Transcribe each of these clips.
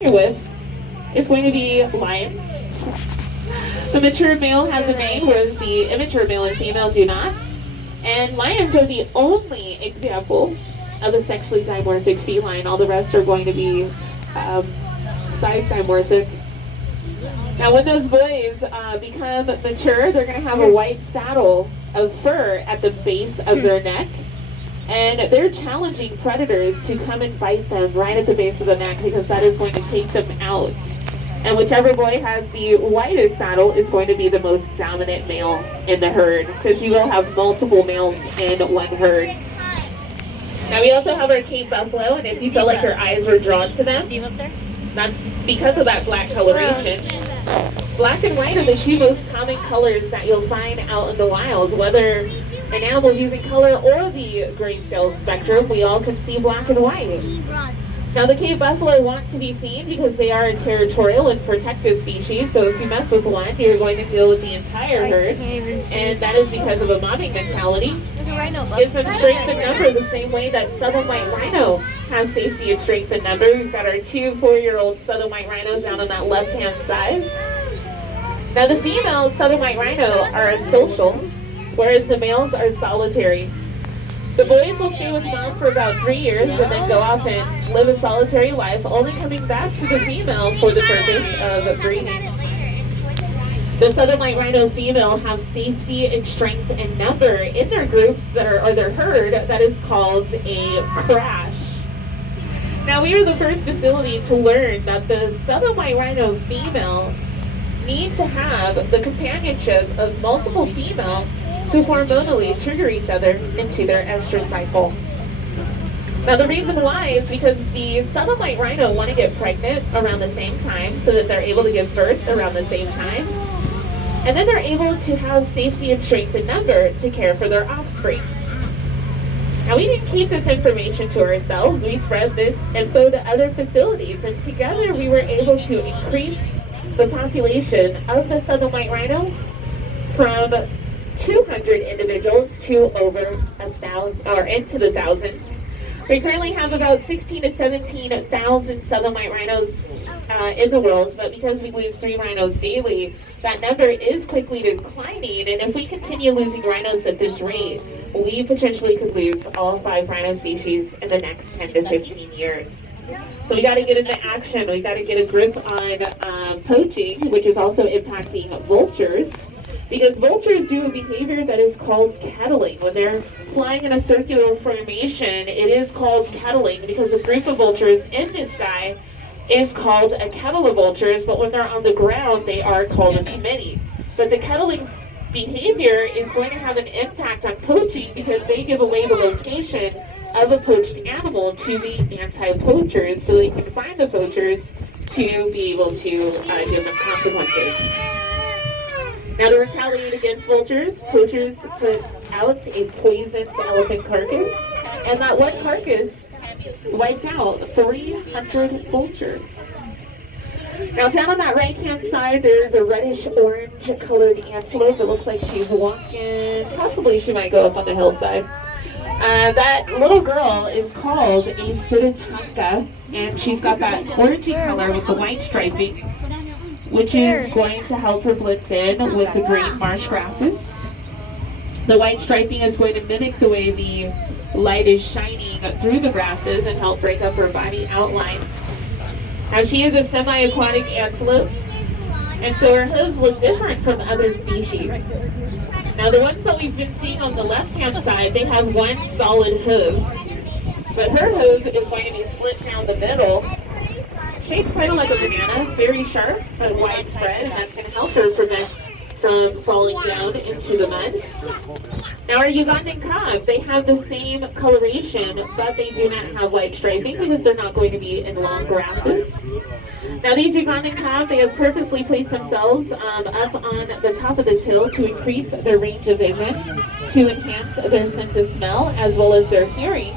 with is going to be lions. The mature male has a mane, whereas the immature male and female do not. And lions are the only example of a sexually dimorphic feline. All the rest are going to be size dimorphic. Now, when those boys become mature, they're going to have a white saddle of fur at the base of their neck. And they're challenging predators to come and bite them right at the base of the neck because that is going to take them out. And whichever boy has the whitest saddle is going to be the most dominant male in the herd, because you will have multiple males in one herd. Now we also have our Cape Buffalo, and if you feel like your eyes were drawn to them, that's because of that black coloration. Black and white are the two most common colors that you'll find out in the wild. Whether an animal using color or the grayscale spectrum, we all can see black and white. Now the Cape Buffalo want to be seen because they are a territorial and protective species, so if you mess with one, you're going to deal with the entire herd, and that is because of a mobbing mentality. Gives them strength in number the same way that southern white rhino has safety and strength in number. We've got our 2 4-year-old southern white rhinos down on that left-hand side. Now the female southern white rhino are social, whereas the males are solitary. The boys will stay with mom for about 3 years and then go off and live a solitary life, only coming back to the female for the purpose of breeding. The southern white rhino female have safety and strength and number in their groups or their herd that is called a crash. Now we are the first facility to learn that the southern white rhino female need to have the companionship of multiple females to hormonally trigger each other into their estrous cycle. Now the reason why is because the southern white rhino want to get pregnant around the same time so that they're able to give birth around the same time. And then they're able to have safety and strength in number to care for their offspring. Now we didn't keep this information to ourselves, we spread this info to other facilities, and together we were able to increase the population of the southern white rhino from 200 individuals to over 1,000, or into the thousands. We currently have about 16 to 17,000 southern white rhinos in the world, but because we lose 3 rhinos daily, that number is quickly declining, and if we continue losing rhinos at this rate, we potentially could lose all 5 rhino species in the next 10 to 15 years. So we got to get into action. We got to get a grip on poaching, which is also impacting vultures. Because vultures do a behavior that is called kettling. When they're flying in a circular formation, it is called kettling because a group of vultures in the sky is called a kettle of vultures, but when they're on the ground, they are called a committee. But the kettling behavior is going to have an impact on poaching because they give away the location of a poached animal to the anti-poachers so they can find the poachers to be able to give them consequences. Now, to retaliate against vultures, poachers put out a poisoned elephant carcass, and that one carcass wiped out 300 vultures. Now, down on that right-hand side, there's a reddish-orange colored antelope. It looks like she's walking. Possibly she might go up on the hillside. That little girl is called a Sitatanka, and she's got that orangey color with the white striping, which is going to help her blend in with the green marsh grasses. The white striping is going to mimic the way the light is shining through the grasses and help break up her body outline. Now she is a semi-aquatic antelope, and so her hooves look different from other species. Now the ones that we've been seeing on the left-hand side, they have one solid hoof, but her hoof is going to be split down the middle, shaped kind of like a banana, very sharp but widespread, and that's going to help her prevent from falling down into the mud. Now our Ugandan cob, they have the same coloration, but they do not have white striping because they're not going to be in long grasses. Now these Ugandan cob, they have purposely placed themselves up on the top of this hill to increase their range of vision, to enhance their sense of smell, as well as their hearing,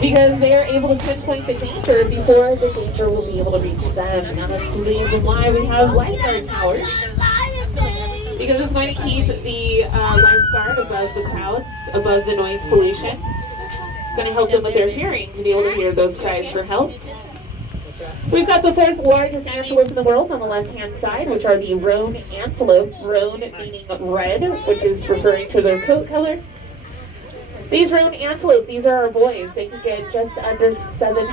because they are able to pinpoint the danger before the danger will be able to reach them. And that's the reason why we have lifeguard towers, because it's going to keep the lifeguard above the clouds, above the noise pollution. It's going to help them with their hearing to be able to hear those cries for help. We've got the fourth largest antelope in the world on the left-hand side, which are the roan antelope. Roan meaning red, which is referring to their coat color. These roan antelope, these are our boys. They can get just under 700